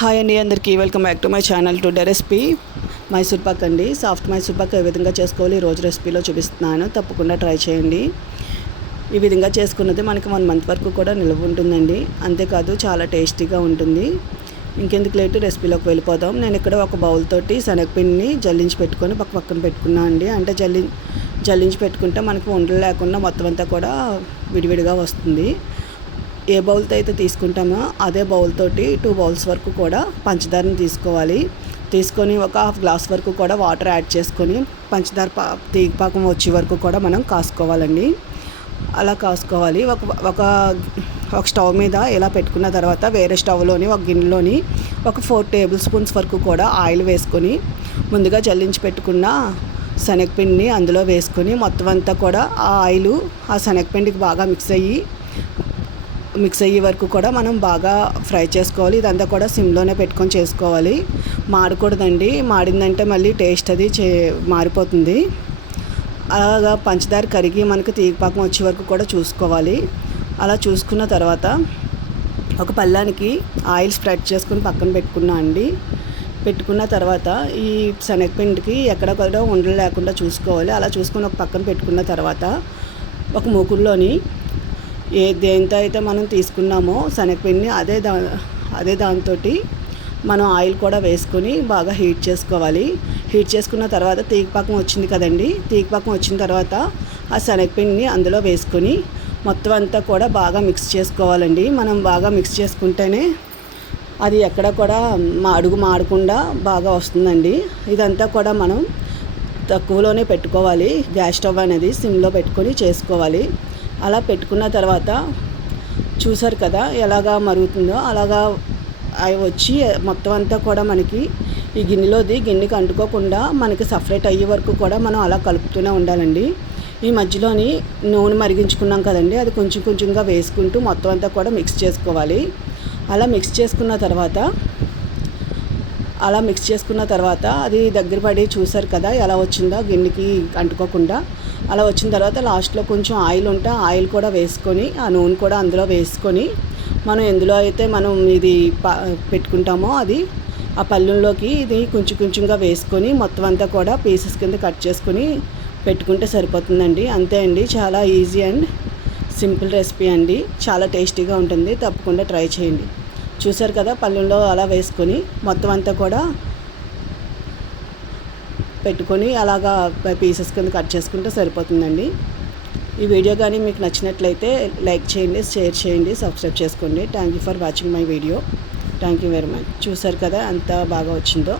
Hi అండి, అందరికీ welcome back to my channel. Today recipe Mysore Pak అండి. సాఫ్ట్ మైసూర్ పాక్ ఏ విధంగా చేసుకోవాలి ఈరోజు రెసిపీలో చూపిస్తున్నాను. తప్పకుండా ట్రై చేయండి. ఈ విధంగా చేసుకున్నది మనకి 1 మంత్ వరకు కూడా నిల్వ ఉంటుందండి. అంతేకాదు చాలా టేస్టీగా ఉంటుంది. ఇంకెందుకు లేటు రెసిపీలోకి వెళ్ళిపోదాం. నేను ఇక్కడ ఒక బౌల్ తోటి శనగపిండిని జల్లించి పెట్టుకొని పక్కన పెట్టుకున్నాను అండి. అంటే జల్లించి పెట్టుకుంటే మనకి ఉండలు లేకుండా మొత్తం అంతా కూడా విడివిడిగా వస్తుంది. ఏ బౌల్తో అయితే తీసుకుంటామో అదే బౌల్ తోటి 2 బౌల్స్ వరకు కూడా పంచదారని తీసుకొని ఒక హాఫ్ గ్లాస్ వరకు కూడా వాటర్ యాడ్ చేసుకొని పంచదార తీగపాకం వచ్చే వరకు కూడా మనం కాసుకోవాలండి. అలా కాసుకోవాలి. ఒక స్టవ్ మీద ఇలా పెట్టుకున్న తర్వాత వేరే స్టవ్లోని ఒక గిన్నెలోని ఒక 4 టేబుల్ స్పూన్స్ వరకు కూడా ఆయిల్ వేసుకొని ముందుగా జల్లించి పెట్టుకున్న శనగపిండిని అందులో వేసుకొని మొత్తం అంతా కూడా ఆ ఆయిల్ ఆ శనగపిండికి బాగా మిక్స్ అయ్యే వరకు కూడా మనం బాగా ఫ్రై చేసుకోవాలి. ఇదంతా కూడా సిమ్లోనే పెట్టుకొని చేసుకోవాలి. మాడకూడదండి. మాడిందంటే మళ్ళీ టేస్ట్ అది మారిపోతుంది. అలాగా పంచదార కరిగి మనకు తీగపాకం వచ్చే వరకు కూడా చూసుకోవాలి. అలా చూసుకున్న తర్వాత ఒక పళ్ళానికి ఆయిల్ స్ప్రెడ్ చేసుకుని పక్కన పెట్టుకున్న తర్వాత ఈ శనగపిండికి ఎక్కడ కూడా ఉండలు లేకుండా చూసుకోవాలి. అలా చూసుకొని ఒక పక్కన పెట్టుకున్న తర్వాత ఒక మూకుడులోని దేంతో అయితే మనం తీసుకున్నామో శనగపిండిని అదే దాంతో మనం ఆయిల్ కూడా వేసుకొని బాగా హీట్ చేసుకోవాలి. హీట్ చేసుకున్న తర్వాత తీగపాకం వచ్చింది కదండి. తీగపాకం వచ్చిన తర్వాత ఆ శనగపిండిని అందులో వేసుకొని మొత్తం అంతా కూడా బాగా మిక్స్ చేసుకోవాలండి. మనం బాగా మిక్స్ చేసుకుంటేనే అది ఎక్కడ కూడా అడుగు మాడకుండా బాగా వస్తుందండి. ఇదంతా కూడా మనం తక్కువలోనే పెట్టుకోవాలి. గ్యాస్ స్టవ్ అనేది సిమ్లో పెట్టుకొని చేసుకోవాలి. అలా పెట్టుకున్న తర్వాత చూసారు కదా ఎలాగా మరుగుతుందో అలాగా అవి వచ్చి మొత్తం అంతా కూడా మనకి ఈ గిన్నెకి అంటుకోకుండా మనకి సపరేట్ అయ్యే వరకు కూడా మనం అలా కలుపుతూనే ఉండాలండి. ఈ మధ్యలోని నూనె మరిగించుకున్నాం కదండి, అది కొంచెంగా వేసుకుంటూ మొత్తం అంతా కూడా మిక్స్ చేసుకోవాలి. అలా మిక్స్ చేసుకున్న తర్వాత అది దగ్గర పడి చూసారు కదా ఎలా వచ్చిందో గిన్నెకి అంటుకోకుండా. అలా వచ్చిన తర్వాత లాస్ట్లో కొంచెం ఆయిల్ ఉంటే ఆయిల్ కూడా వేసుకొని ఆ నూనె కూడా అందులో వేసుకొని మనం ఎందులో అయితే మనం ఇది పెట్టుకుంటామో అది ఆ పళ్ళుల్లోకి ఇది కొంచెంగా వేసుకొని మొత్తం అంతా కూడా పీసెస్ కింద కట్ చేసుకొని పెట్టుకుంటే సరిపోతుందండి. అంతే అండి, చాలా ఈజీ అండ్ సింపుల్ రెసిపీ అండి. చాలా టేస్టీగా ఉంటుంది. తప్పకుండా ట్రై చేయండి. చూసారు కదా పళ్ళుల్లో అలా వేసుకొని మొత్తం అంతా కూడా పెట్టుకొని అలాగా పీసెస్ కింద కట్ చేసుకుంటే సరిపోతుందండి. ఈ వీడియో కానీ మీకు నచ్చినట్లయితే లైక్ చేయండి, షేర్ చేయండి, సబ్స్క్రైబ్ చేసుకోండి. Thank you for watching my video. Thank you very much. చూసారు కదా ఎంత బాగా వచ్చిందో.